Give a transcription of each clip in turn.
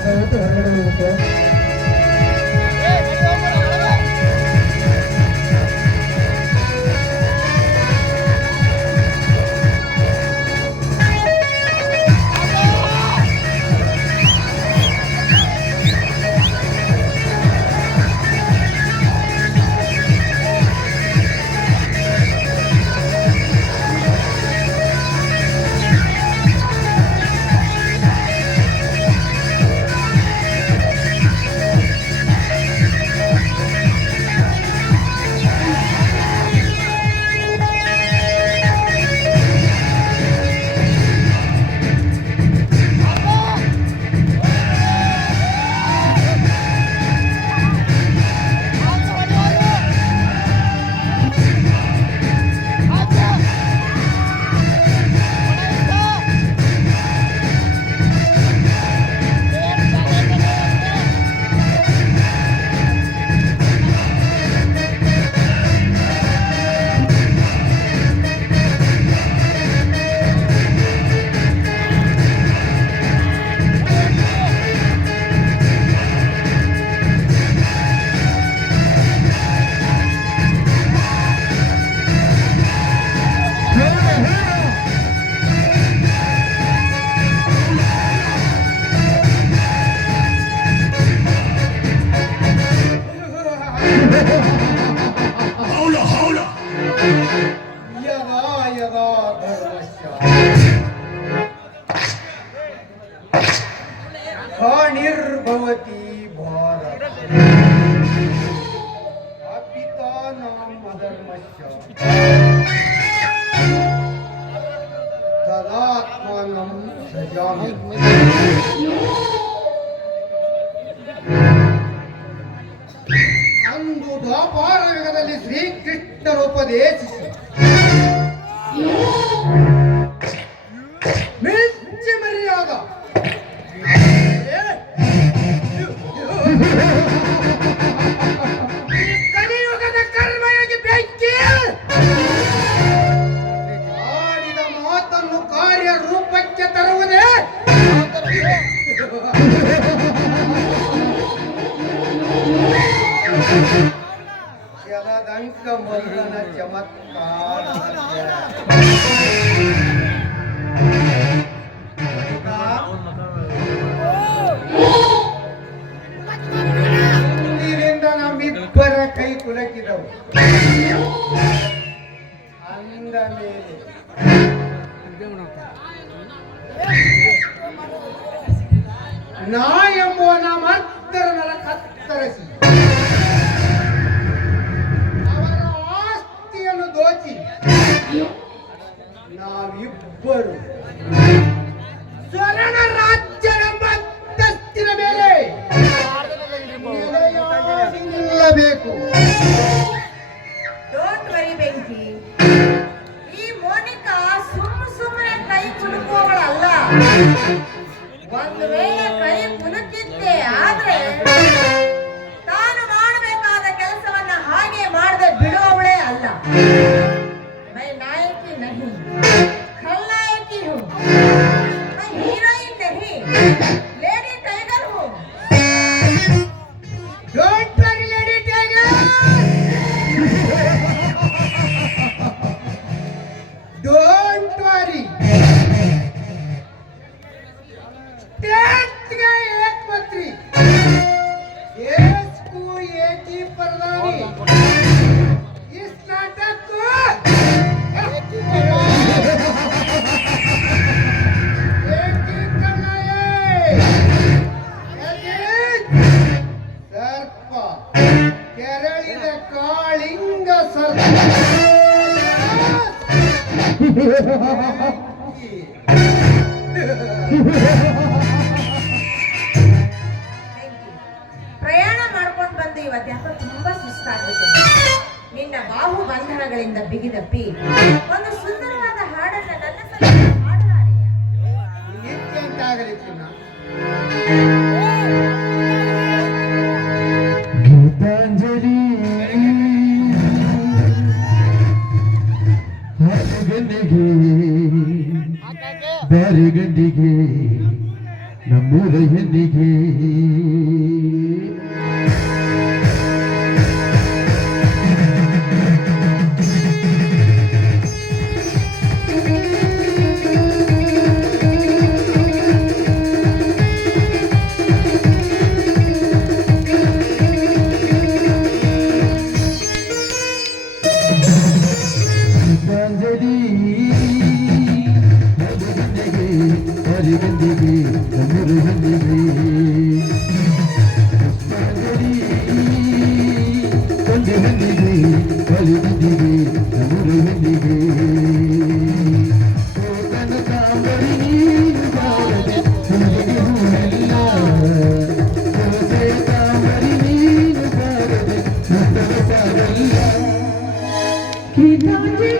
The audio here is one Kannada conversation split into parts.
ದಯವಿಟ್ಟು ಹೊರಗಡೆ ಹೋಗುತ್ತೆ. निर्भवती भारत अपिता नाम अधर्मस्य तदात्मानं सृजामि ಅಂದು ದ್ವಾಪಾರ ಯುಗದಲ್ಲಿ ಶ್ರೀಕೃಷ್ಣರು ಉಪದೇಶಿಸಿ ಮೆಚ್ಚಿ ಮರ್ಯಾದ ಕಲಿಯುಗದ ಕರ್ಮಯೋಗಿ ಬೆಂಕಿ ಆಡಿದ ಮಾತನ್ನು ಕಾರ್ಯ ರೂಪಕ್ಕೆ ತರುವುದೇ ಜಲದಂಕ ಮೊದಲನ ಚಮತ್ಕಾರ ಇದರಿಂದ ನಮ್ಮಿಬ್ಬರ ಕೈ ಕುಲಕಿದವು. ಅಂದ ಮೇಲೆ ನಾ ಎಂಬುವ ನಾಮರ್ಥರನ್ನ ಕತ್ತರಿಸಿ ಅವರ ಆಸ್ತಿಯನ್ನು ದೋಚಿ ನಾವಿಬ್ಬರು ಸ್ವರ್ಣ ರಾಜ್ಯವೆಂಬ ಅಂತಸ್ತಿನ ಮೇಲೆ ನಿಲ್ಲಬೇಕು. ಡೋಂಟ್ ವರಿ ಬೆಂಕಿ, ಈ ಮೋನಿಕಾ ಸುಮ್ಮನೆ ಕೈ ಕುಲುಕುವವಳಲ್ಲ. ಒಂದು ವೇಳೆ ಕೈ ಕುಲುಕಿದ್ದೆ ಆದ್ರೆ ತಾನು ಮಾಡಬೇಕಾದ ಕೆಲಸವನ್ನ ಹಾಗೆ ಮಾಡದೆ ಬಿಡುವವಳೇ ಅಲ್ಲ. ಮೈ ನಾಯಕಿ ನಹಿ, ಖಲ್ನಾಯಕಿ ಹೂ, ಮೈ ಹೀರೋಯಿನ್ ನಹಿ, lady tiger who. Don't worry lady tiger, don't worry. एक मंत्री, देश को एक ही प्रधानी, इस नाटक को एक ही करना है। सर्प केरಳಿನ ಕಾಳಿಂಗ ಸರ್ಪ ಪ್ರಯಾಣ ಮಾಡ್ಕೊಂಡು ಬಂದು ಇವತ್ತು ಯಾಕೋ ತುಂಬಾ ಸುಸ್ತಾಗಿದೆ. ನಿನ್ನ ಬಾಹು ಬಂಧನಗಳಿಂದ ಬಿಗಿದಪ್ಪಿ ಒಂದು ಸುಂದರವಾದ ಹಾಡನ್ನ ನನ್ನ ಸಲುವಾಗಿ ಹಾಡಲಾರೆಯಾ? ನಿತ್ಯಂತಾಗಲಿ ಚಿನ್ನ. ಗೀತಾಂಜಲಿ ಬಾರಿಗಂಡಿಗೆ ನಮ್ಮ ನಮ್ಮೂರ ಹೆಣ್ಣಿಗೆ ಗೀತಾಂಜಲಿ ಹರಿಗಂದಿಗೆ ನಮ್ಮೂರ ಹೆಣ್ಣಿಗೆ ಪುಷ್ಪಾಂಜಲಿ ಕೊಂಡೆ ಹೆಣ್ಣಿಗೆ ಹರಿಗಂದಿಗೆ ನಮ್ಮೂರ ಹೆಣ್ಣಿಗೆ ಕನಕಾಂಬರಿ ನೀನು ಬಾರದೆ ಹುಡುಗಿಗೆ ಹೂವಿಲ್ಲ ಕಾಂಬರಿ ನೀನು ಬಾರದೆ ಮುತ್ತಲ ಸಾಗಲ್ಲ ಗೀತಾಂಜಲಿ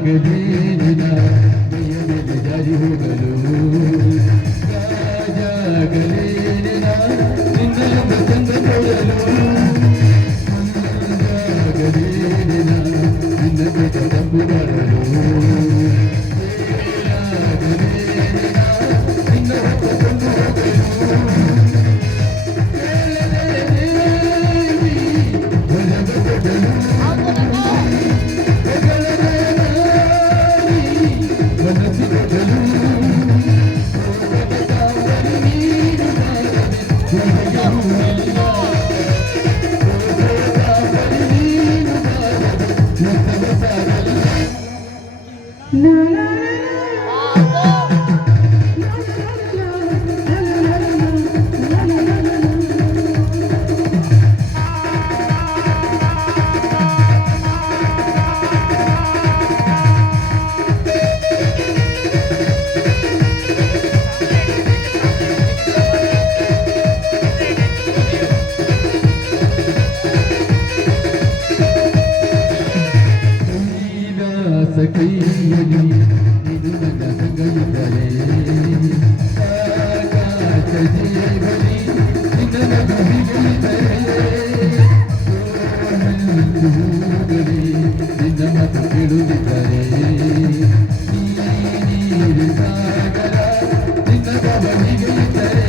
ಗಗನೇನ ನಿಯಮದ ಜಾರಿ ಹೋಗಲು ರಾಜಗಲೇನ ನಿನ್ನ ಚಂದ ನೋಡಲು ಗಗನೇನ ನಿನ್ನ ತಪ್ಪು ಮಾಡಲು ನಿನ್ನ ತಂದು ಕೈಯಲ್ಲಿ ಇದು ನನ್ನ ಸಂಗಯಿದ್ದರೆ ಆಕಾಶ ಜೀವನಿ ನಿನ್ನ ಹೂಗಲಿ ನಿನ್ನ ಮಾತು ಕೇಳುತ್ತಿದ್ದರೆ ನೀರು ಸಾಗರ ನಿನ್ನ ಬವನಿಗೆ ಇದ್ದರೆ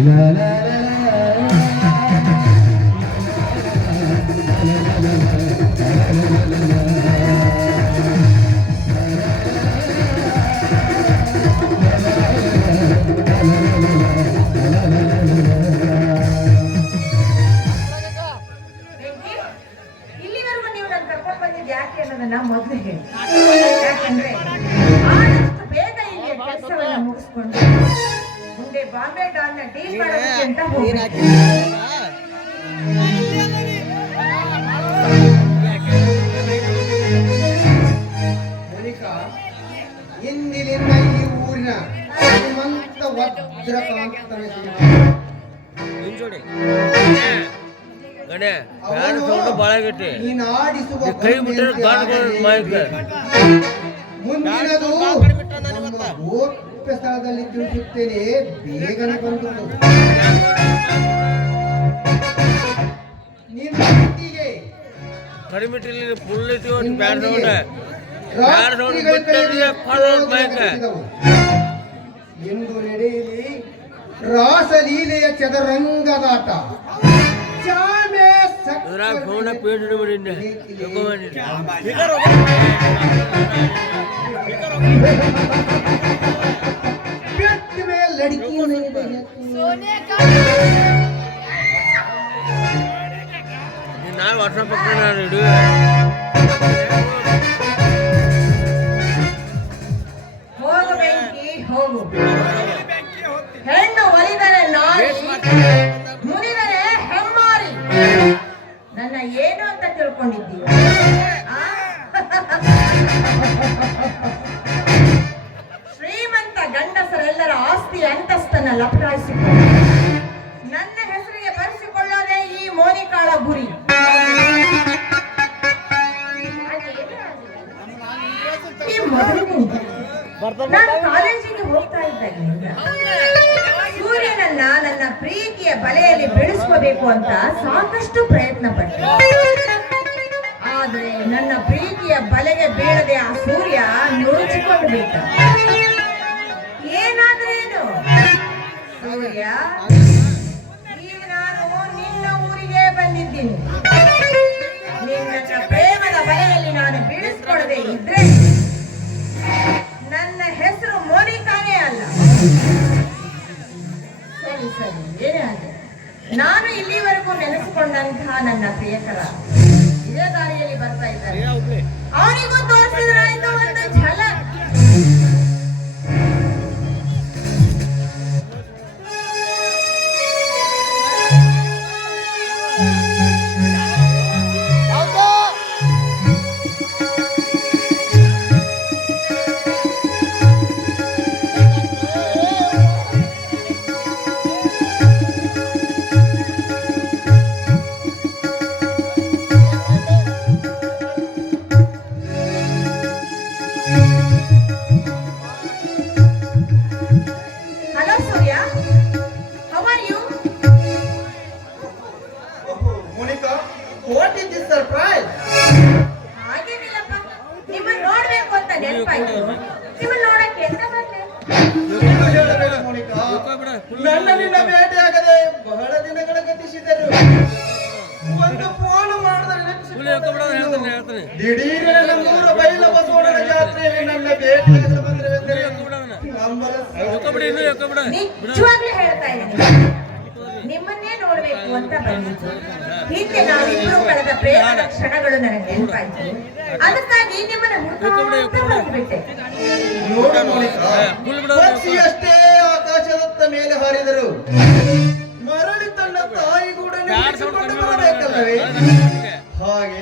La la ಇಲ್ಲಿವರೆಗೂ ನೀವು ನನ್ನ ಕರ್ಕೊಂಡು ಬಂದಿದ್ದು ಯಾಕೆ ಅನ್ನೋದನ್ನ ಮೊದಲು ಹೇಳಿ. ಯಾಕಂದ್ರೆ ಆದಷ್ಟು ಬೇಗ ಇಲ್ಲಿ ಕೆಲಸವನ್ನ ಮುಗಿಸ್ಕೊಂಡು ಮುಂದೆ ಬಾಂಬೆ ಡಾನ್ನ ಡೀಲ್ ಮಾಡೋದಕ್ಕೆ ಅಂತ ಹೋಗಿ ಮೋನಿಕಾ, ಇಂದಿನಿಂದ ಈ ಊರಿನ ಶ್ರೀಮಂತ ವಜ್ರಕಾಂತನ ನೀನು ಆಡಿಸುವ ಮುಂದಿನದು ನಮ್ಮ ಗೋಪ್ಯ ಸ್ಥಳದಲ್ಲಿ ತಿಳಿಸುತ್ತೇನೆ, ಬೇಗನೆ ಬಂದು ಕಡಿಮೆ ಫುಲ್ ಇಟ್ಟು ಬ್ಯಾಡ್ ಸೌಂಡ್ ಎಂದು ನಡೆಯಲಿ ರಾಸಲೀಲೆಯ ಚದರಂಗದಾಟ ಚಾಮೆ ಫೋನ್ ಪೇಟ್ पेट में लड़की नहीं सोने का ನಾನು ವಾಟ್ಸಪ್ ಇಡು ಹೋಗು ಬೆಂಕಿ ಹೋಗು. ಹೆಣ್ಣು ಒಲಿದರೆ ನಾರಿ, ಮುರಿದರೆ ಹೆಮ್ಮಾರಿ. ನನ್ನ ಏನು ಅಂತ ತಿಳ್ಕೊಂಡಿದ್ದೀಯ? ಆ? ಶ್ರೀಮಂತ ಗಂಡಸರೆಲ್ಲರ ಆಸ್ತಿ ಅಂತಸ್ತನ್ನ ಲಪಟಾಯಿಸಿಕೊಂಡು ನನ್ನ ಹೆಸರಿಗೆ ಬರೆಸಿಕೊಳ್ಳೋದೇ ಈ ಮೋನಿಕಾಳ ಗುರಿ. ಈ ಮೊದಲಿನಿಂದ ನಾನು ಕಾಲೇಜಿಗೆ ಹೋಗ್ತಾ ಇದ್ದಾಗಿನಿಂದ ಸೂರ್ಯನನ್ನ ನನ್ನ ಪ್ರೀತಿಯ ಬಲೆಯಲ್ಲಿ ಬೆಳೆಸ್ಕೋಬೇಕು ಅಂತ ಸಾಕಷ್ಟು ಪ್ರಯತ್ನ ಪಟ್ಟೆ. ಆದ್ರೆ ನನ್ನ ಪ್ರೀತಿಯ ಬಲೆಗೆ ಬೀಳದೆ ಆ ಸೂರ್ಯ ನುಣುಚಿಕೊಂಡು ಬಿಟ್ಟ. ಏನಾದ್ರೇನು ಸೂರ್ಯ, ಈಗ ನಾನು ನಿನ್ನ ಊರಿಗೆ ಬಂದಿದ್ದೀನಿ. ನಿನ್ನ ಪ್ರೇಮದ ಬಲೆಯಲ್ಲಿ ನಾನು ಬೀಳಿಸ್ಕೊಳ್ಳದೆ ಇದ್ರೆ ನನ್ನ ಹೆಸರು ಮೋನಿಕಾನೇ ಅಲ್ಲ. ಸರಿ ಸರಿ, ಏನೇ ಆಗಲಿ, ನಾನು ಇಲ್ಲಿವರೆಗೂ ನೆನೆಸಿಕೊಂಡಂತಹ ನನ್ನ ಪ್ರಿಯಕರ ಇದೇ ದಾರಿಯಲ್ಲಿ ಬರ್ತಾ ಇದ್ದಾರೆ. ಅವನಿಗೂ ತೋರಿಸಿದ್ರಾಯ್ತು ಒಂದು ಝಲಕ್. Hello Surya, how are you? Monika what is this surprise ಹಾಗೇನಿಲ್ಲಪ್ಪ, ನಿಮ್ಮನ್ನ ನೋಡ್ಬೇಕು ಅಂತ ನೆನಪಾಯ್ತು. ನಿಮ್ಮನ್ನ ನೋಡಕ್ಕೆ ಎಂತ ಬಂದೆ? ಸುಳ್ಳು ಹೇಳಬೇಡ ಮೋನಿಕಾ, ನನ್ನ ನಿನ್ನ ಭೇಟಿಯಾಗದೆ ಬಹಳ ದಿನಗಳ ಗತಿಸಿದರು. ಒಂದು ಫೋನ್ ಮಾಡಿದರೆ ಹೇಳ್ತಾನೆ ದಿಢೀರ್ ನನ್ನ ಮೂರ ಬೈಲ ಬಸವಣ್ಣನ ಜಾತ್ರೆಯಲ್ಲಿ ನನ್ನ ಭೇಟಿಯಾಗಲು ಬಂದಿರುವೆಂದರೆ ನಿಜವಾಗ್ಲೂ ಹೇಳ್ತಾ ಇದ್ದೀನಿ, ನಿಮ್ಮನ್ನೇ ನೋಡ್ಬೇಕು ಅಂತ ಬಂದಿದ್ದು. ಹಿಂದೆ ನಾವಿಬ್ರು ಕಳೆದ ಪ್ರೇಮದ ಕ್ಷಣಗಳು ನನಗೆ ನೆನಪಾಯ್ತು. ಅದಕ್ಕಾಗಿ ನಿಮ್ಮನ್ನ ಹುಡುಕಾಡ್ತಾ ಬಂದ್ಬಿಟ್ಟೆ. ನೋಡು ಮೋನಿಕಾ, ಪಕ್ಷಿಯಷ್ಟೇ ಆಕಾಶದತ್ತ ಮೇಲೆ ಹಾರಿದರು ಮರಳಿ ತನ್ನ ತಾಯಿ ಕೂಡ ನೆನೆಸಿಕೊಂಡು ಬರಬೇಕಲ್ಲವೇ? ಹಾಗೆ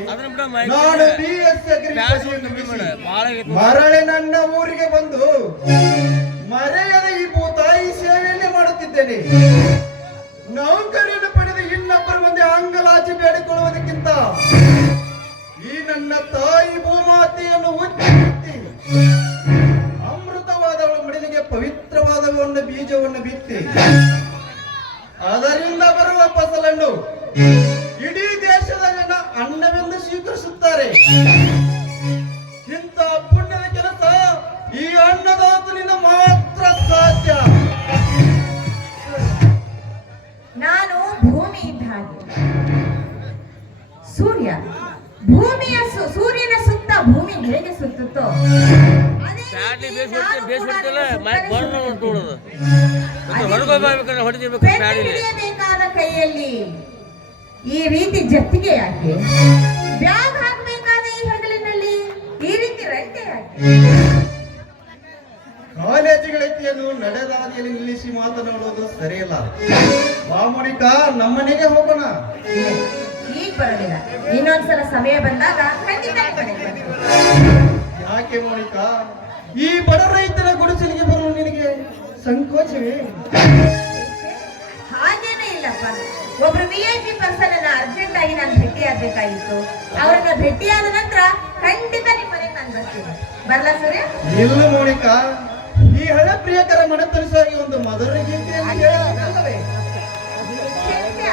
ನಾನು BS ಅಗ್ರಿಕಲ್ಚರ್ ಮುಗಿಸಿ ಮರಳಿ ನನ್ನ ಊರಿಗೆ ಬಂದು ಮರೆಯದ ಈ ಭೂತಾಯಿ ಸೇವೆಯನ್ನೇ ಮಾಡುತ್ತಿದ್ದೇನೆ. ನೌಕರಿಯನ್ನು ಪಡೆದು ಇನ್ನೊಬ್ಬರ ಮುಂದೆ ಅಂಗಲಾಚಿ ಬೇಡಿಕೊಳ್ಳುವುದಕ್ಕಿಂತ ಈ ನನ್ನ ತಾಯಿ ಭೂಮಾತೆಯನ್ನು ಉಚ್ಚಿ ಅಮೃತವಾದವಳ ಮಡಿಲಿಗೆ ಪವಿತ್ರವಾದ ಒಂದು ಬೀಜವನ್ನು ಬಿತ್ತಿ ಅದರಿಂದ ಬರುವ ಫಸಲನ್ನು ಇಡೀ ದೇಶದ ಜನ ಅನ್ನವೆಂದು ಸ್ವೀಕರಿಸುತ್ತಾರೆ. ಇಂಥ ಪುಣ್ಯದ ಕೆಲಸ ಈ ಅನ್ನದಾತನಿಂದ ಮಾತ್ರ ಸಾಧ್ಯ. ನಾನು ಭೂಮಿ ಇದ್ದ ಹಾಗೆ. ಸೂರ್ಯ ಭೂಮಿಯ ಸೂರ್ಯನ ಸುತ್ತ ಭೂಮಿ ಹೇಗೆ ಸುತ್ತುತ್ತೋ ಅದೇ ರೀತಿ ನಾನು ಕೂಡ ಪೆಟ್ಟು ಹಿಡಿಯಬೇಕಾದ ಕೈಯಲ್ಲಿ ಈ ರೀತಿ ಜತ್ತಿಗೆ ಯಾಕೆ? ಬ್ಯಾಗ್ ಹಾಕಬೇಕಾದ ಈ ಹಗಲಿನಲ್ಲಿ ಈ ರೀತಿ ರಂಟೆ ಯಾಕೆ? ಕಾಲೇಜುಗಳೈತಿಯನ್ನು ನಡೆದಾದಿಯಲ್ಲಿ ನಿಲ್ಲಿಸಿ ಮಾತನಾಡುವುದು ಸರಿಯಲ್ಲ. ಬಾ ಮೋನಿಕಾ, ನಮ್ಮನೆಗೆ ಹೋಗೋಣ. ಈಗ ಬರೋದಿಲ್ಲ, ಇನ್ನೊಂದ್ಸಲ ಸಮಯ ಬಂದಾಗ ಖಂಡಿತ ಮನೆಗೆ ಬರ್ತೀನಿ. ಯಾಕೆ ಮೋನಿಕಾ, ಈ ಬಡ ರೈತರ ಗುಡಿಸಲಿಗೆ ಬರಲು ನಿನಗೆ ಸಂಕೋಚವೇ? ಹಾಗೇನೇ ಇಲ್ಲಪ್ಪ. ಒಬ್ರು VIP ಪರ್ಸನ್ ಅನ್ನ ಅರ್ಜೆಂಟ್ ಆಗಿ ನಾನು ಭೇಟಿಯಾಗಬೇಕಾಗಿತ್ತು. ಅವರನ್ನ ಭೇಟಿಯಾದ ನಂತರ ಖಂಡಿತ ನಿಮ್ಮ ಮನೆಗೆ ನಾನು ಬರ್ತೀನಿ. ಬರ್ಲಾ ಸೂರ್ಯ? ಇಲ್ಲ ಮೋನಿಕಾ, ಈ ಹಳೆ ಪ್ರಿಯಕರ ಮನತರಿಸಾಗಿ ಒಂದು ಮಧುರ ಗೀತೆಯನ್ನು ಹೇಳಬೇಕಲ್ಲವೇ? ಸತ್ಯ.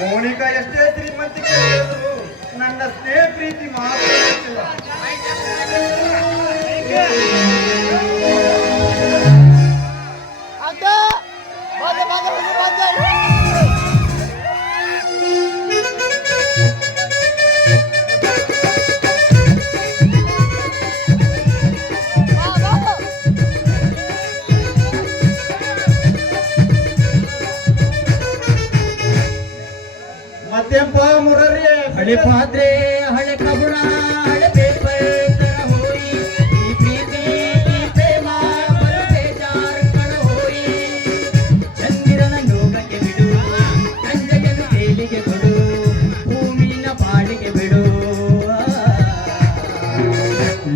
ಮೌನಿಕ ಎಷ್ಟೇ ಶ್ರೀಮಂತಿಕೆ ಹೇಳಿದ್ರು ನನ್ನ ಸ್ನೇಹ ಪ್ರೀತಿ ಮಾತ್ರ ಮತ್ತೆಂಪ ಮುರರಿ ಹಳೆ ಪಾತ್ರೆ ಹಳೆ ಕಬುರ ಹಳೆ ಪೇಪರ್ ತರ ಹೋಯಿ ಈ ಪ್ರೀತಿ ಈ ಪ್ರೇಮ ಬಲು ಬೇಜಾರ್ ಕಣ ಹೋಯಿ ಚಂದಿರನ ಲೋಕಕ್ಕೆ ಬಿಡು ಸಂಜೆಯನ್ನು ತೇಲಿಗೆ ಕೊಡು ಭೂಮಿನ ಬಾಳಿಗೆ ಬಿಡು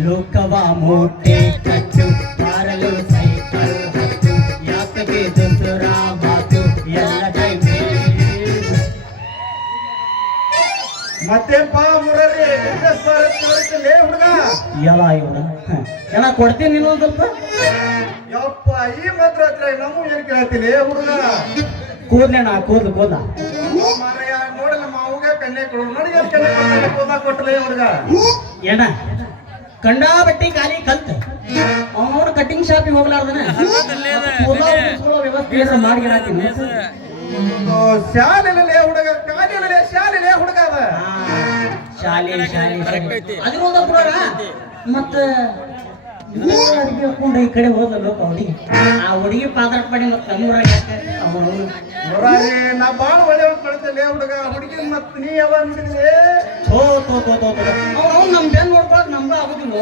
ಲೋಕವ ಮೋಟೆ ಕಟ್ಟು ಮಾರಲು ಸೈಕಲ್ ಹತ್ತು ಯಾತಕ್ಕೆ ದುಂದುರ ಮಾತು ಎಲ್ಲ ಟೈಮ್ ಮತ್ತೆಂಪ ಮುರರಿ ತೋರಿಸಲೇ ಹುಡುಗ ಎಲ್ಲ ಇವನ ಎಲ್ಲ ಕೊಡ್ತೀನಿ ನೀನು ಒಂದ್ ಸ್ವಲ್ಪ ಯಪ್ಪ ಈ ಮಾತ್ರ ಹತ್ರ ನಮ್ಮ ಏನ್ ಕೇಳ್ತೀನಿ ಹುಡುಗ ಕೂದ್ಲೇಣ ಕೂದ್ಲು ಕೂದ ಮಾರಯ್ಯ ನೋಡಲ್ಲ ನಮ್ಮ ಅವ್ಗೆ ಕಣ್ಣೆ ಕೊಡು ನೋಡಿ ಕಣ್ಣೆ ಕೊಟ್ಟಲೇ ಹುಡುಗ ಏನ ಕಂಡಾ ಬಟ್ಟಿ ಖಾಲಿ ಕಲ್ತ ಅವನವ್ರ ಕಟಿಂಗ್ ಶಾಪಿಗೆ ಹೋಗ್ಲಾರ್ದನೆ ಹರ್ಬತ್ತಲ್ಲೇ ಅದ, ಕೂದಲ ಕಡೆ. ಉದುರ್ಸೋ ವ್ಯವಸ್ಥೆ ಏನಾರ ಮಾಡ್ಗಿರಾತೀನಿ ಶಾಲೆಲೇ ಹುಡುಗ ಕಾಲೇಜಲ್ಲೇ ಶಾಲೆಲೇ ಹುಡುಗ ಅದ ಶಾಲೆ ಶಾಲೆ ಕರೆಕ್ಟ್ ಐತಿ. ಅದ್ರೊಂದ ಪುರಾಣ ಮತ್ತ ಅಡಿಗೆ ಹಾಕೊಂಡು ಈ ಕಡೆ ಹೋದಲ್ಲ ಹುಡುಗಿ ಆ ಹುಡುಗಿ ಪಾದಾರ್ಪಣೆ ಮತ್ತೆ ನಮ್ಮೂರಾಗ ಅವನು ಮುರಾರಿ ನಾ ಬಾಳ ಒಳ್ಳೆ ಕಳಿತಲೇ ಹುಡುಗ ಹುಡುಗಿ ಮತ್ ನೀ ಯಾವ ನೋಡಿದ್ಲೆ ಥೋ ಥೋ ಥೋ ಥೋ ಅವ್ನು ನಮ್ಮ ಬೆನ್ ನೋಡ್ಕೊಳಕ್ ನಮ್ಗ ಆಗುದಿಲ್ಲ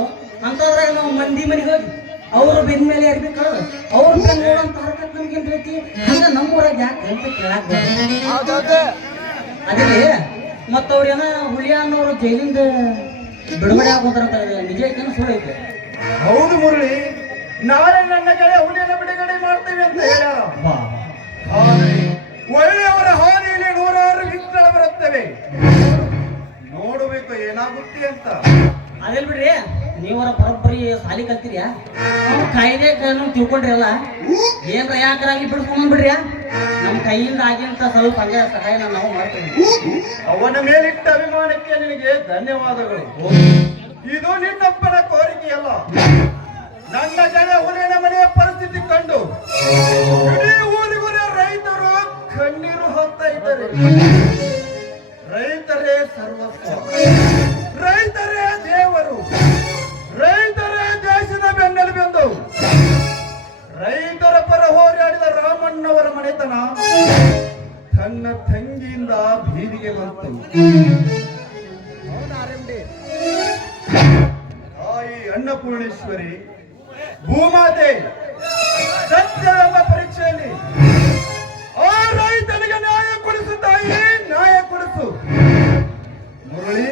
ಅಂತದ್ರಾಗ ನಾವು ಮಂದಿ ಮನೆಗೆ ಹೋಗಿ ಅವ್ರ ಬೆನ್ ಮೇಲೆ ಇರ್ಬೇಕು ಅವ್ರ ಬೆನ್ ನೋಡಂತ ಹರಕತ್ ನಮ್ಗೇನ್ ಪ್ರೀತಿ ಹಂಗ ನಮ್ಮೂರಾಗ ಯಾಕೆ ಅಂತ ಕೇಳಾಕ ಅದೇ ಮತ್ತ ಅವ್ರೇನ ಹುಲಿಯ ಅನ್ನೋರು ಜೈಲಿಂದ ಬಿಡುಗಡೆ ಆಗೋದ್ರಂತ ನಿಜ ಐತೇನ ಸುಳ್ಳು ಐತೆ ಹೌದು ಮುರಳಿ ನಾಳೆ ನನ್ನ ಗೆಳೆಯ ಹುಲಿಯನ್ನು ಬಿಡುಗಡೆ ಮಾಡ್ತೇವೆ ಅಂತ ಹೇಳ್ಯಾರ ಬಾ ಆದರೆ ಒಳ್ಳೆಯವರ ಹಾನಿಯಲ್ಲಿ ನೂರಾರು ವಿಘ್ನಗಳು ಬರುತ್ತವೆ ನೋಡಬೇಕು ಏನಾಗುತ್ತೆ ಅಂತ ಅದೆಲ್ ಬಿಡ್ರಿ ನೀವರ ಬರೋಬ್ಬರಿ ಸಾಲಿ ಕಲ್ತಿರ್ಯಾ ನಾವು ಕಾಯ್ದೆ ಕಾನೂನು ತಿಳ್ಕೊಂಡ್ರಲ್ಲ ಏನ್ರ ಯಾಕರಾಗಿ ಬಿಡ್ಸ್ಕೊಂಡ್ ಬಿಡ್ರಿ ನಮ್ಮ ಕೈಯಿಂದ ಆಗಿಂತ ಸ್ವಲ್ಪ ಹಂಗೆ ಸಹಾಯ ನಾವು ಮಾಡ್ತೇವೆ ಅವನ ಮೇಲಿಟ್ಟ ಅಭಿಮಾನಕ್ಕೆ ನಿನಗೆ ಧನ್ಯವಾದಗಳು ಇದು ನಿನ್ನಪ್ಪನ ಕೋರಿಕೆಯಲ್ಲ ನನ್ನ ಗೆಳೆಯ ಹುಲಿನ ಮನೆಯ ಪರಿಸ್ಥಿತಿ ಕಂಡು ಇಡೀ ಊರಿಗುರ ರೈತರು ಕಣ್ಣೀರು ಹಾಕ್ತಾ ಇದ್ದಾರೆ ರೈತರೇ ಸರ್ವಸ್ವ ರೈತರೇ ದೇವರು ರೈತರೇ ದೇಶದ ಬೆನ್ನೆಲುಬೆಂದು ರೈತರ ಪರ ಹೋರಾಡಿದ ರಾಮಣ್ಣವರ ಮನೆತನ ತನ್ನ ತಂಗಿಯಿಂದ ಬೀದಿಗೆ ಬಂತು ತಾಯಿ ಅನ್ನಪೂರ್ಣೇಶ್ವರಿ ಭೂಮಾತೆ ಸತ್ಯವೆಂಬ ಪರೀಕ್ಷೆಯಲ್ಲಿ ಆ ರೈತನಿಗೆ ನ್ಯಾಯ ಕೊಡಿಸು ತಾಯಿ ನ್ಯಾಯ ಕೊಡಿಸು ಮುರಳಿ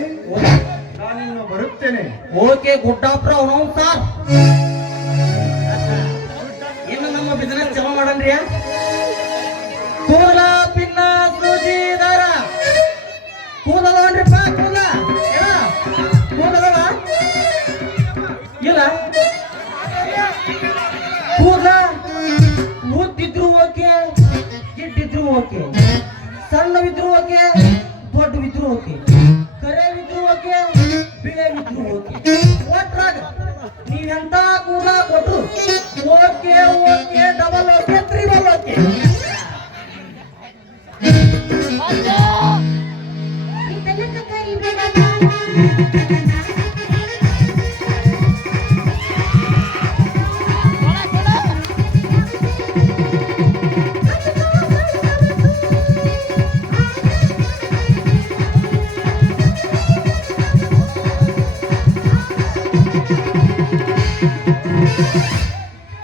ನಾನಿನ್ನು ಬರುತ್ತೇನೆ ಓಕೆ ಗುಡ್ಡಾಪ್ರ ಅವನು ಸರ್ ಇನ್ನು ನಮ್ಮ ಬಿಸಿನೆಸ್ ಚಲೋ ಮಾಡನ್ರಿ ಕೂದಲ ಪಿನ್ನ ಸೂಜಿದಾರ ಕೂದಲನ್ರಿಪ್ಪ ಕೂದಲ ಕೂದಲವ ಇಲ್ಲ ಕೂದಲ ಉದ್ದಿದ್ರು ಓಕೆ ಗಿಡ್ಡಿದ್ರು ಓಕೆ ಸಣ್ಣವಿದ್ರು ಓಕೆ ದೊಡ್ಡವಿದ್ರು ಓಕೆ ಕರೆವಿದ್ರು ಓಕೆ ಬಿಳೆವಿದ್ರು ಓಕೆ ಒಟ್ರಾಗ ನೀವೆಂತ ಕೂದಲ ಕೊಟ್ರು okay okay double okay triple okay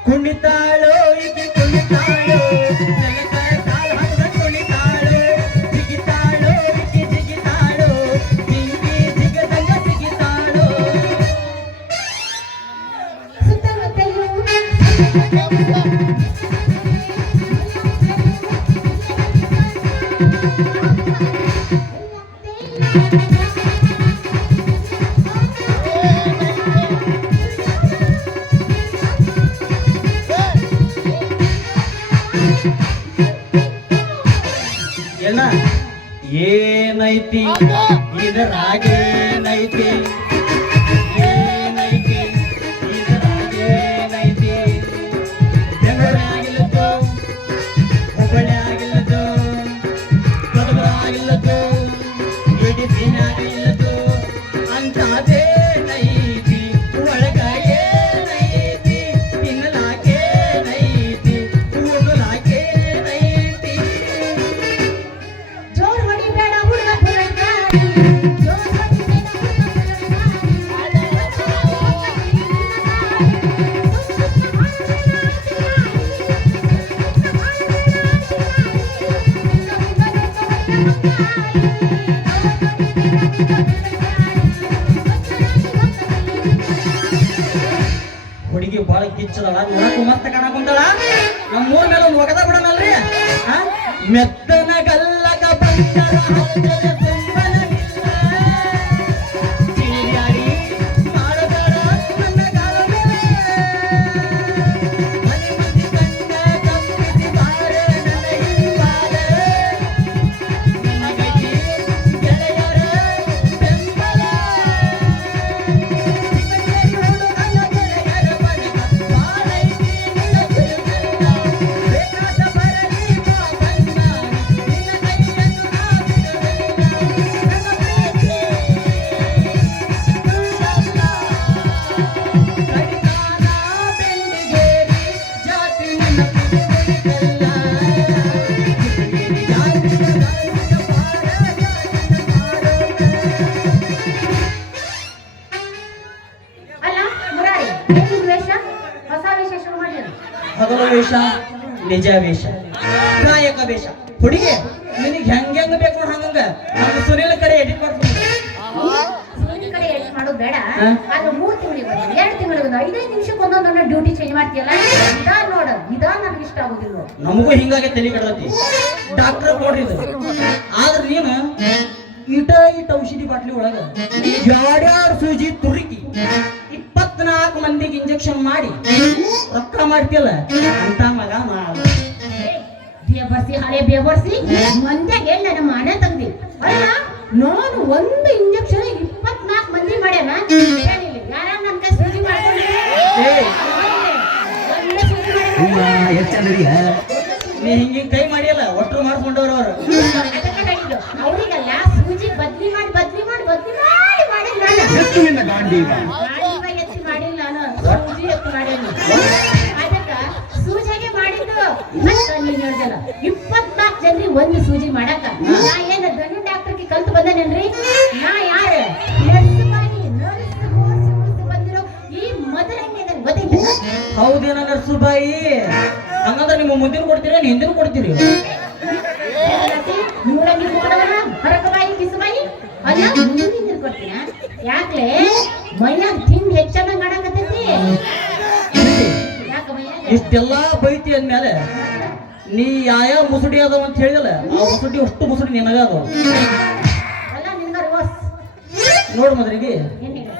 ಕುಣಿತಾಳೋ ಈಕೆ ಕುಣಿತಾಳೋ ನೆಲಕ ಕಾಲ ಹಾಕದ ಕುಣಿತಾಳೋ ಜಿಗಿತಾಳೋ ಈಕೆ ಜಿಗಿತಾಳೋ ಜಿಂಗಿ ಜಿಗದಂಗ ಜಿಗಿತಾಳೋ ಎಲ್ಲ ಏನೈತಿ ಇದರಾಗೇನೈತಿ ಏನೈತಿ ಇದರಾಗೇನೈತಿ ಬೆಂಗಳೂರಾಗಿಲ್ಲದು ಹುಬ್ಬಳ್ಳಿ ಆಗಿಲ್ಲದು ಗದಗರಾಗಿಲ್ಲದು ಇಡಿಸಿನಾಗ ಇಲ್ಲದು ಅಂತದೇನೈತಿ ಒಳಗ ಏನೈತಿ ತಿನ್ನಲಾಗೇನೈತಿ ಉಣ್ಣಲಾಗೇನೈತಿ ಜೋರ್ ಹೊಡಿಬೇಡ ಹುಡುಗ ಪುರಂಗಾರಿ ಜೋರ್ ಹೊಡಿಬೇಡ ಹುಡುಗಿ ಬಾಳ ಕಿಚ್ಚದಳ ನೋಡಕ್ಕೂ ಮಸ್ತ್ ಕಾಣ ಕುಂತಳ ನಮ್ಮ ಮೂರ್ ಮೇಲೆ ಒಂದು ಒಗದ ಬಿಡನಲ್ರಿ ಮೆತ್ತನ ಗಲ್ಲಕ ಬಂದರ ಹತ್ತದ ತುಂಬನವಿಲ್ಲ. ಚಿಳಿಯಾಡಿ ಮಾಡಬೇಡ ನನ್ನ ಗಾಳ ಮೇಲೆ. ಮನೆ ಮಂದಿ ಕಂಡ ತಪ್ಪಿಸಿ ಬಾರ ನನ್ನ ಹಿಂಬಾಲ. ನಿನಗಾಗಿ ಗೆಳೆಯರ ಬೆಂಬಲ. ಇವತ್ತೇನು ನನ್ನ ಗೆಳೆಯರ ಬಲ. ಅಲ್ಲ ಮುರಾರಿ ಏನಿದ್ ವೇಷ ಹೊಸ ವೇಷ ಶುರು ಮಾಡಿದ್ರು ಹಗಲ ವೇಷ ನಿಜ ವೇಷ ನಾಯಕ ವೇಷ ಹುಡುಗಿ ನಿನಗೆ ಹೆಂಗ್ ಬೇಕು ನೋಡ್ ಹಂಗಂಗ ನಮ್ಮ ಸುನಿಲ್ ಕಡೆ ಎಡಿಟ್ ಮಾಡ್ಕೊಂಡು ಈ ಕಡೆ ಎಡಿಟ್ ಮಾಡೋದು ಬೇಡ ಹಾ? ಅದು 3 ತಿಂಗಳಿಗೆ ಒಂದು 2 ತಿಂಗಳಿಗೆ ಒಂದು 5 ನಿಮಿಷಕ್ಕೆ ಒಂದೊಂದು ಡ್ಯೂಟಿ ಚೇಂಜ್ ಮಾಡ್ತೀಯಲ್ಲ ಇದಾ ನೋಡ ಇದಾ ನನಗೆ ಇಷ್ಟ ಆಗೋದಿಲ್ಲ ನಮಗೂ ಹಿಂಗಾಗಿ ತಲೆ ಕೆಡದತಿ ಡಾಕ್ಟರ್ ಕೊಡ್ರಿ ಇದು ಆದ್ರೆ ನೀನು ಇಟ ಔಷಧಿ ಬಾಟ್ಲಿ ಒಳಗ ಯಾರ್ಯಾರು ಸೂಜಿ ತುರುಕಿ 24 ಮಂದಿಗೆ ಇಂಜೆಕ್ಷನ್ ಮಾಡಿ ರೊಕ್ಕ ಮಾಡ್ತಿಯಲ್ಲ ಅಂತ ಮಗ ಬೇಬರ್ಸಿ ಹಳೆ ಬೇಬರ್ಸಿ ಮಂದ್ಯಾಗ ಎಲ್ಲ ನಮ್ಮ ಮನೆ ತಂದಿ ಅಲ್ಲ ನಾನು ಒಂದು ಇಂಜೆಕ್ಷನ್ 24 ಮಂದಿ ಮಾಡ್ಯಾನ ಏನಿಲ್ಲ ಯಾರ ನನ್ನ ಕೈ ಸೂಜಿ ಮಾಡ್ಕೊಂಡ್ರೆ ನೀ ಹಿಂಗೆ ಕೈ ಮಾಡಿಯಲ್ಲ ಒಟ್ಟರು ಮಾಡಿಸ್ಕೊಂಡವ್ರು ಅವ್ರು ಅವ್ರಿಗೆಲ್ಲ ಸೂಜಿ ಬದ್ಲಿ ಮಾಡಿ ಮಾಡಿಲ್ಲ ನಾನು ಎತ್ತಿ ಮಾಡಿಲ್ಲ ನಾನು ಸೂಜಿ ಎತ್ತಿ ಮಾಡಿಲ್ಲ ಅದಕ್ಕ ಸೂಜಿಗೆ ಮಾಡಿದ್ದು ಮತ್ತ ನೀನ್ ಹೇಳ್ದಲ್ಲ 24 ಜನರಿಗೆ ಒಂದು ಸೂಜಿ ಮಾಡಕ ನಾ ಏನ ದನಿ ಡಾಕ್ಟರ್ಗೆ ಕಲ್ತು ಬಂದೇನೇನ್ರಿ ನಾ ಯಾರ ನರ್ಸ್ ಕೋರ್ಸ್ ಬಂದಿರೋ ಈ ಮೊದಲ ಹೆಂಗೆ ಗೊತ್ತೈತೆ ಹೌದೇನ ನರ್ಸುಬಾಯಿ ಹಂಗಂದ್ರೆ ನಿಮ್ಮ ಮುಂದಿನ ಕೊಡ್ತೀರಾ ಹಿಂದಿನ ಕೊಡ್ತೀರಿ ನೂರಂಗಿ ಮುಖದವನ ಹೊರಕಬಾಯಿ ಕಿಸುಬಾಯಿ ಅಲ್ಲ ಮುಂದಿನ ಕೊಡ್ತೀನ ಯಾಕ್ಲೆ ಮೈಯಾಗ ತಿಂಡಿ ಹೆಚ್ಚನ್ನ ಮಾಡಕತ್ತೈತಿ ಯಾಕ ಮೈಯಾಗ ಇಷ್ಟೆಲ್ಲಾ ಬೈತಿ ಅಂದ್ಮೇಲೆ ನೀ ಯಾವ ಮುಸುಡಿ ಅದಾವ ಅಂತ ಹೇಳಿದಲ್ಲ ಆ ಮುಸುಡಿ ಅಷ್ಟು ಮುಸುಡಿ ನಿನಗ ಅದಾವ ಅಲ್ಲ ನಿನ್ಗ ರಿವರ್ಸ್ ನೋಡು ಮೊದಲಿಗೆ ಏನಿಲ್ಲ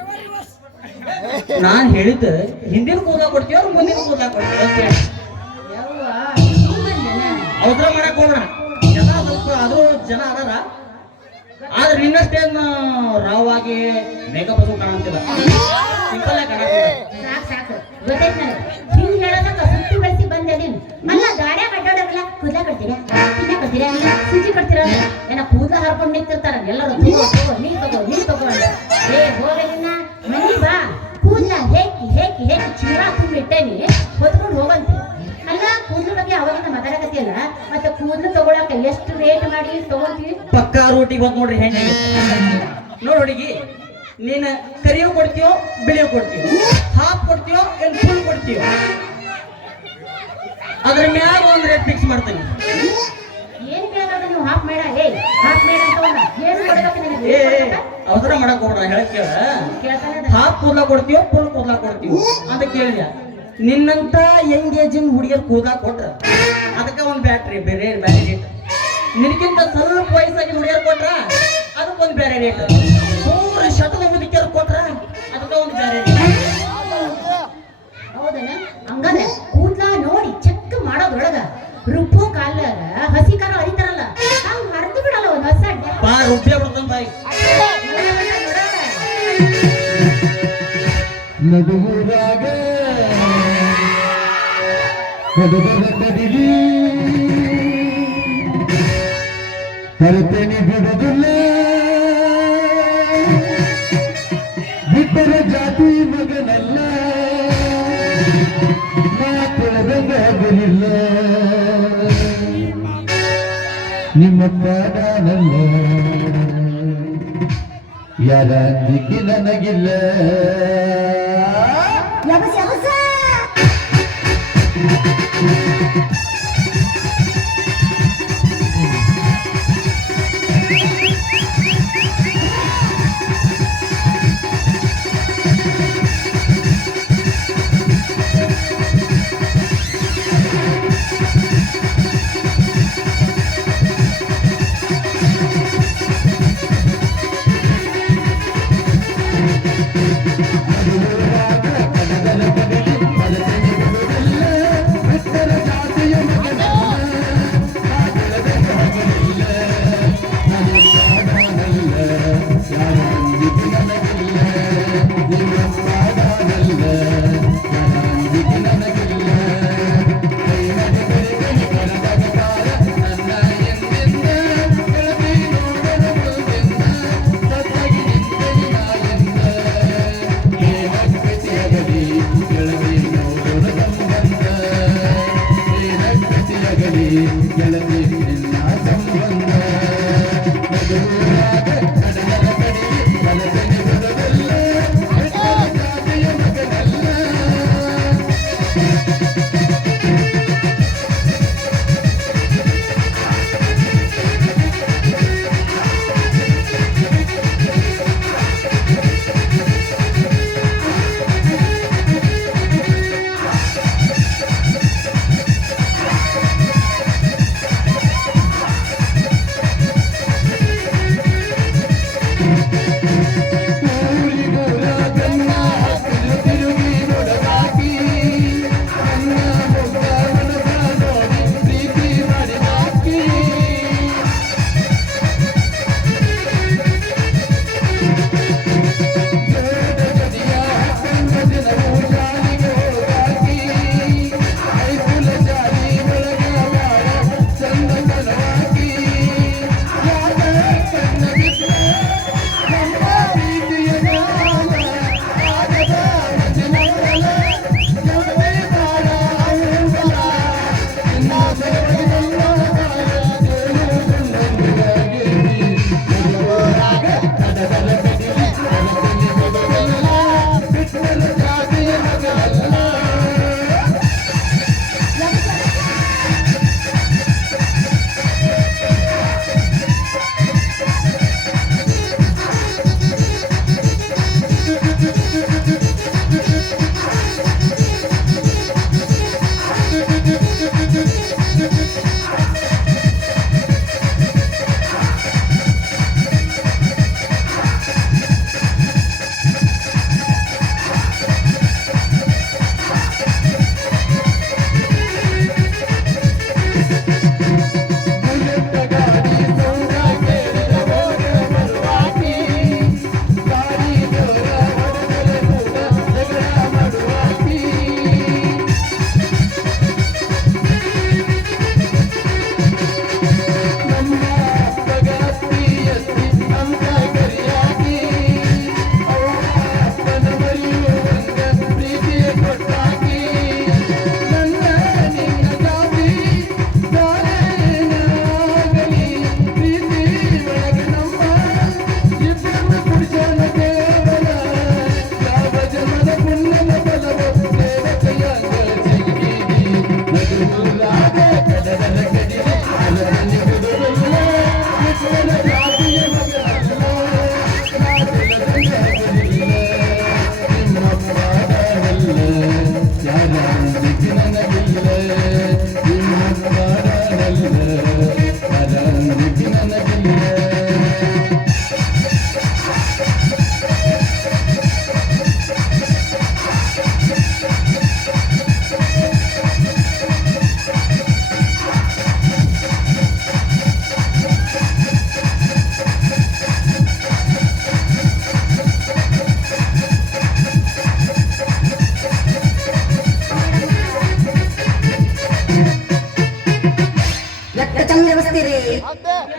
ನಾನ್ ಹೇಳಿದ್ದ ಹಿಂದಿನ ಕೂದಲ ಕೊಡ್ತೀವ ಮುಂದಿನ ಕೂದಲ ಕೊಡ್ತೀವ ಅಂತ ಹೇಳಿ ಯವ್ವ ಹಿಂಗಂದೇನ? ಅವಸರ ಮಾಡಕ್ ಹೋಗೋಣ ಜನ ಸ್ವಲ್ಪ ಆದ್ರೂ ಜನ ಅದಾರ ಆದ್ರೆ ನಿನ್ನಷ್ಟೇನು ರಾವಾಗಿ ಮೇಕಪ್ ಅದು ಕಾಣಂತಿಲ್ಲ ಸಿಂಪಲ್ ಆಗಿ ಕಾಣಕ್ ಸಾಕು ಗೊತ್ತೈತ್ ನನಗೆ ಹಿಂಗ್ ಹೇಳೋದಕ್ಕ ಸುತ್ತಿ ಬೆಳೆಸಿ ಬಂದೆ ನೀನು ಅಲ್ಲ ಗಾಡ್ಯಾಗ ಅಡ್ಡಾಡೋರಲ್ಲ ಕೂದಲ ಕಟ್ತೀರಾ ತಿನ್ನ ಕಟ್ತೀರಾ ಸೂಜಿ ಕಟ್ತೀರಾ ಏನ ಕೂದಲ ಹರ್ಕೊಂಡು ನಿಂತಿರ್ತಾರ ಎಲ್ಲರೂ ನೀ ತಗೋ ಅಂತ ಏ ಹೋಗಲಿನ ಮನಿ ಬಾ ಕೂದಲ ಹೇಕಿ ಚೀರ ತುಂಬಿಟ್ಟೇನಿ ಹೊತ್ಕೊಂಡು ಹೋಗಂತಿ ಅಲ್ಲ ಕೂದಲ ಬಗ್ಗೆ ಅವಾಗಿಂದ ಮಾತಾಡಕತ್ತಿಯಲ್ಲ ಮತ್ತೆ ಕೂದಲು ತಗೊಳಕ ಎಷ್ಟು ರೇಟ್ ಮಾಡಿ ತಗೊಂತೀವಿ ಪಕ್ಕಾ ರೋಟಿಗೆ ಬಂದ್ ನೋಡ್ರಿ ಹೆಣ್ಣೆ ನೋಡ್ ಹುಡುಗಿ ನೀನ್ ಕರಿಯೋ ಕೊಡ್ತೀಯೋ ಬಿಳಿಯೋ ಕೊಡ್ತೀಯೋ ಹಾಫ್ ಕೊಡ್ತೀಯೋ ಏನ್ ಫುಲ್ ಕೊಡ್ತೀಯೋ ಅದ್ರ ಮ್ಯಾಗ ಒಂದ್ ರೇಟ್ ಫಿಕ್ಸ್ ಮಾಡ್ತೀನಿ ಏನ್ ಕೇಳೋದು ನೀವು ಹಾಫ್ ಮೇಡ ಹಾಫ್ ಮೇಡ ಅಂತ ಏನು ಕೊಡ್ಬೇಕು ಏ ನಿನಗೆ ಅವಸರ ಮಾಡಕ್ ಹೋಗ್ಬೇಡ ಹೇಳಕ್ ಕೇಳ ಕೇಳ್ತಾನೆ ಹಾಫ್ ಕೂದಲ ಕೊಡ್ತೀಯೋ ಫುಲ್ ಕೂದಲ ಕೊಡ್ತೀವೋ ಅಂತ ಕೇಳಿದ ನಿನ್ನಂತ ಎಂಗೇಜಿಂಗ್ ಹುಡುಗಿಯರ್ ಕೂದಲ ಕೊಟ್ರ ಅದಕ್ಕೆ ಒಂದ್ ಬ್ಯಾಟ್ರಿ ಬೇರೆ ಬೇರೆ ರೇಟ್ ನಿನಗಿಂತ ಸ್ವಲ್ಪ ವಯಸ್ಸಾಗಿ ಹುಡುಗಿಯರ್ ಕೊಟ್ರ ಅದಕ್ಕೊಂದ್ ಬೇರೆ ರೇಟ್ 3 ಶತದ ಮುದುಕಿಯರು ಕೊಟ್ರ ಅದಕ್ಕೆ ಒಂದ್ ಬೇರೆ ರೇಟ್ ಹೌದನ ಹಂಗಂದ್ರೆ ಕೂದ್ಲ ನೋಡಿ ಚೆಕ್ ಮಾಡೋದ್ರೊಳಗ ರುಬ್ಬೋ ಕಾಲಾಗ ಹಸಿ ಖಾರ ಹರಿತಾರಲ್ಲ ಹಂಗ ಹರಿದು ಬಿಡಲ್ಲ ಒಂದ್ ಹೊಸ ಬಾ ರುಬ್ಬೆ ಬಿಡ್ತಾನ ಬಾಯಿ ನಡುವುರಾಗ ಕಡಿರಿ ಹರತನಿ ಬಿಡುದಿಲ್ಲ ಬಿಟ್ಟರ ಜಾತಿ ಮಗನಲ್ಲ ಮಾತಿರದಂಗ ಬರಿಲ್ಲ ನಿಮ್ಮಪ್ಪ ನಾನಲ್ಲ ಯಾರ ದಿಕ್ಕಿ ನನಗಿಲ್ಲ ಬಿಟ್ಟರ ಜಾತಿಯ ಗೆಳತಿ ನಿನ್ನ ಸಂಬಂಧ ಮಧುರಾಗ ಕಡಲರ ಕಡೆಗೆ ಕನಸನೆ ಬರಬಲ್ಲ ಜಾತಿಯ ಮಗನಲ್ಲ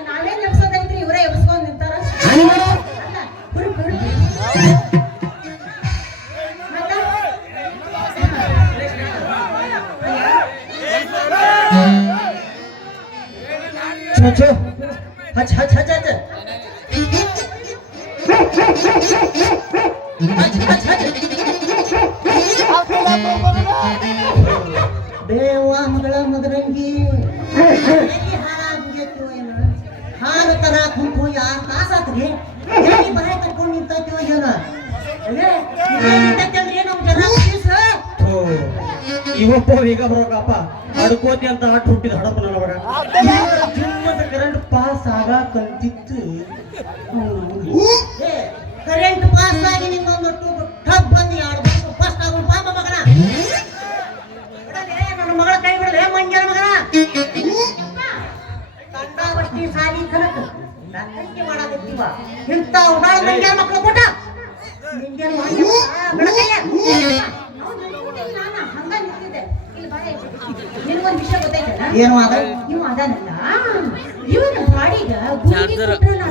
ನಾನೇ ಎಬ್ಸೋದೈತ್ರಿ ಇವರೇ ಎಬ್ಸ್ಕೊಂಡ್ ನಿಂತಾರ ದೇವ ಮಗಳ ಮಗರಂಗಿ ಹಾಲು ತರ ಕುಂತು ಯಾರು ತಾಸಾತ್ರಿ ಎಲ್ಲಿ ಮನೆ ಕಟ್ಕೊಂಡು ನಿಂತೈತಿವ ಏನ ನಮ್ ಜನ ಇವಪ್ಪ ಈಗ ಬರೋಕಪ್ಪ ಅಡ್ಕೋತಿ ಅಂತ ಆಟ ಹುಟ್ಟಿದ ಹಡಪ ನನಗ ಜುಮ್ಮದ ಕರೆಂಟ್ ಪಾಸ್ ಆಗ ಕಲ್ತಿತ್ತು ಕರೆಂಟ್ ಪಾಸ್ ಆಗಿ ನಿನ್ನೊಂದು ಟಬ್ ಬಂದು ಎರಡು ಫಸ್ಟ್ ಆಗೋಣ ಪಾಪ ಮಗನ ನನ್ನ ಮಗಳ ಕೈ ಬಿಡಲೆ ಮಂಜನ ಮಗನ ಕಂಡಾವಷ್ಟಿ ಸಾಲಿ ಕನಕ ನನ್ನಂಗೆ ಮಾಡಾಕತ್ತೀವ ಇಂಥ ಉಡಾಳ ಮಂಜನ ಮಕ್ಕಳು ಕೊಟ್ಟ ನಿಂಗೇನು ಬೆಳಕಯ್ಯ ಹಂಗ ನಿಂತಿದ್ದೆ ಇಲ್ಲಿ ಬಾಳೆ ನಿನಗೊಂದು ವಿಷಯ ಗೊತ್ತೈತಲ್ಲ ಏನು ಅದ ಇವ ಅದನ್ನಲ್ಲ ಇವನ ಬಾಡಿಗ ಗುಂಡಿ ಕೊಟ್ರಲ್ಲ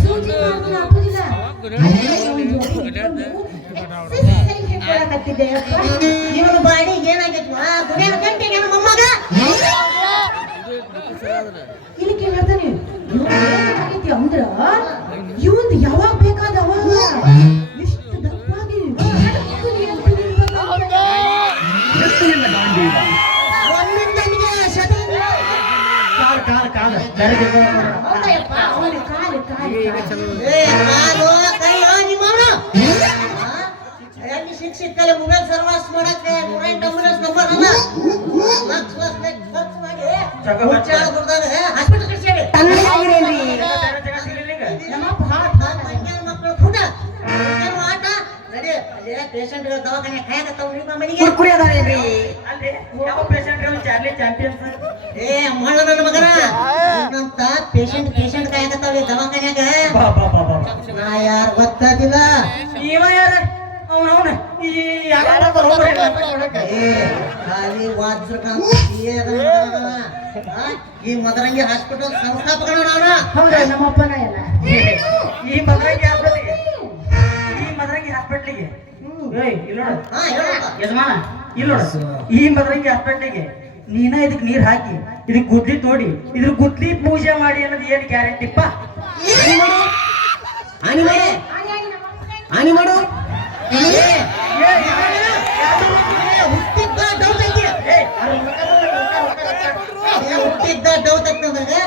ಸೂಜಿ ಮಾತ್ರ ಹಾಕುದಿಲ್ಲ ಇವನು ಬಾಡಿ ಏನಾಗೈತ್ವಾ ಗುಡಿಯ ಗಂಟೆಗೆ ನಮ್ಮ ಮೊಮ್ಮಗ ಇಲ್ಲಿ ಕೇಳ್ತಾನೆ ಏನಾಗೈತಿ ಅಂದ್ರ ಇವಂದ್ ಯಾವಾಗ ಬೇಕಾದ ಅವಾಗ ಇಷ್ಟು ದಪ್ಪಾಗಿ ಹೌದಯ್ಯಪ್ಪ, ಅವನ ಕಾಲು ಶಿಕ್ಷಕಲ್ಲಿ ಮೊಬೈಲ್ ಸರ್ವಾಸ್ ಮಾಡಕ್ಕೆ 108 ಆಂಬುಲೆನ್ಸ್ ನಂಬರ್ ಅಲ್ಲ ಹಾಸ್ಪಿಟಲ್ ಕಳಿಸ್ಯಾವೆ ಮಕ್ಕಳು ಕೂಡ ಆಟ ನಡಿ ಅಲ್ಲೇ ಪೇಷಂಟ್ ದವಾಖಾನೆ ಕಾಯಕತ್ತವ್ರಿ ಮನೆಗೆ ಏ ಮಳ್ಳ ನನ್ನ ಮಗನ ಅಂತ ಪೇಷಂಟ್ ಕಾಯಕತ್ತವ್ರಿ ದವಾಖಾನ್ಯಾಗ ನಾ ಯಾರು ಗೊತ್ತಾದಿಲ್ಲ ಇವ ಯಾರ ಅವನವನ ಖಾಲಿ ವಾದ್ರಕಾಂತ ಈ ಮದರಂಗಿ ಹಾಸ್ಪಿಟಲ್ ಸಂಸ್ಥಾಪಕನ ನಾನ ಹೌದಾ ನಮ್ಮಪ್ಪನ ಎಲ್ಲ ಈ ಮದರಂಗಿ ಹಾಸ್ಪಿಟ್ಲಿಗೆ ಇಲ್ಲೋಡ ಹಾ ಹೇಳಪ್ಪ ಯಜಮಾನ ಇಲ್ಲೋಡ ಈ ಮದರಂಗಿ ಹಾಸ್ಪಿಟ್ಲಿಗೆ ನೀನ ಇದಕ್ ನೀರ್ ಹಾಕಿ ಇದಕ್ ಗುದ್ಲಿ ತೋಡಿ ಇದ್ರ ಗುದ್ಲಿ ಪೂಜೆ ಮಾಡಿ ಅನ್ನೋದು ಏನ್ ಗ್ಯಾರಂಟಿಪ್ಪ ಆನಿ ಮಾಡು ಆನಿ ಮಾಡು ಹುಟ್ಟಿದ್ದ ಡೌಟ್ ಐತಿ ಹುಟ್ಟಿದ್ದ ಡೌಟ್ ಐತಿ ನನಗೆ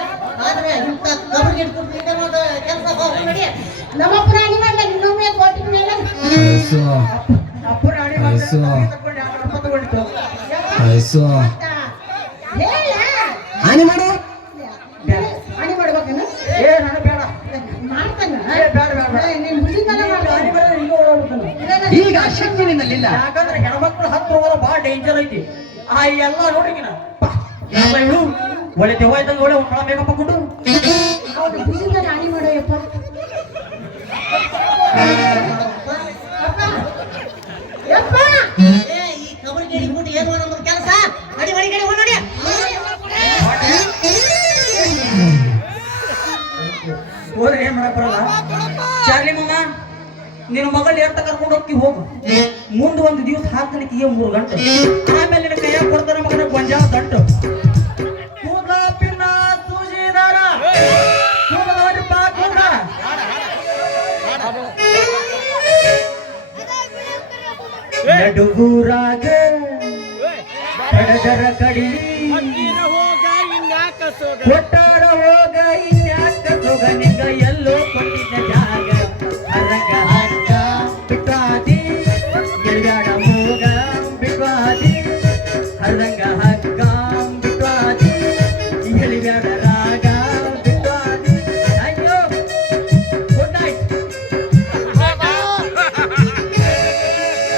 ಆದ್ರೆ ಇಂಥ ಕಬರ್ಗೆ ಇಟ್ಕೊಂಡು ಕೆಲಸ ನಡಿ ನಮ್ಮಪ್ಪನ ಅಡಿ ಮಾಡ್ಲ ಇನ್ನೊಮ್ಮೆ ಕೊಟ್ಟಿನ ಮೇಲೆ ಅಪ್ಪನ ಅಡಿ ತಗೊಂಡು ಯಾವ ತಗೊಂಡಿತ್ತು ಹೇಳ ಆನಿ ಮಾಡು ಅಡಿ ಮಾಡ್ಬೇಕನ ಏ ನಾನು ಬೇಡ ಮಾಡ್ತಾನ ಬೇಡ ಬೇಡ ನೀನ್ ಮುಗಿತಾನ ಈಗ ಶಕ್ತಿ ನಿನ್ನಲ್ಲಿಲ್ಲ ಯಾಕಂದ್ರೆ ಹೆಣ್ಮಕ್ಳು ಹತ್ತು ಹೋಗೋದು ಬಹಳ ಡೇಂಜರ್ ಐತಿ ಆ ಎಲ್ಲ ನೋಡ್ರಿಗಿನ ಎಲ್ಲ ಇಳು ಒಳ್ಳೆ ದೆವ್ವ ಇದ್ದಂಗೆ ಒಳ್ಳೆ ಒಂದು ಮೇಕಪ್ ಹಾಕೊಂಡು ಹೌದು ಮುಗಿತಾನ ಅಡಿ ಮಾಡೋಯಪ್ಪ ಯಪ್ಪ ಏ ಈ ಕಬರ್ಗೆ ಹಿಡ್ಬಿಟ್ಟು ಏನು ನಮ್ಮ ಕೆಲಸ ನಡಿ ಮಡಿ ಕಡೆ ಹೋಗಿ ನೋಡಿ ಹೋದ್ರೆ ಏನ್ ಮಾಡಕ್ ಬರಲ್ಲ ಚಾರ್ಲಿ ಮಮ್ಮ ನಿನ್ನ ಮಗಳು ಏರ್ತ ಕರ್ಕೊಂಡು ಹೋಗಿ ಹೋಗು ಮುಂದೆ ಒಂದು ದಿವಸ ಹಾಕ್ತಾನೆ 3 ಗಂಟೆ ಆಮೇಲೆ ನಿನ್ನ ಕೈಯಾಗ ಕೊಡ್ತಾನೆ ಮಗನ ಗೊಂಜಾಳ ದಂಟು ಕೂದಲ ಪಿನ್ನ ಸೂಜಿದಾರ ಕೂದಲ ಹೊಡಿಪ್ಪ ಕೂದಲ ನಡುಗೂರಾಗ ಪಡದರ ಕಡಿಲಿ ಕೊಟ್ಟ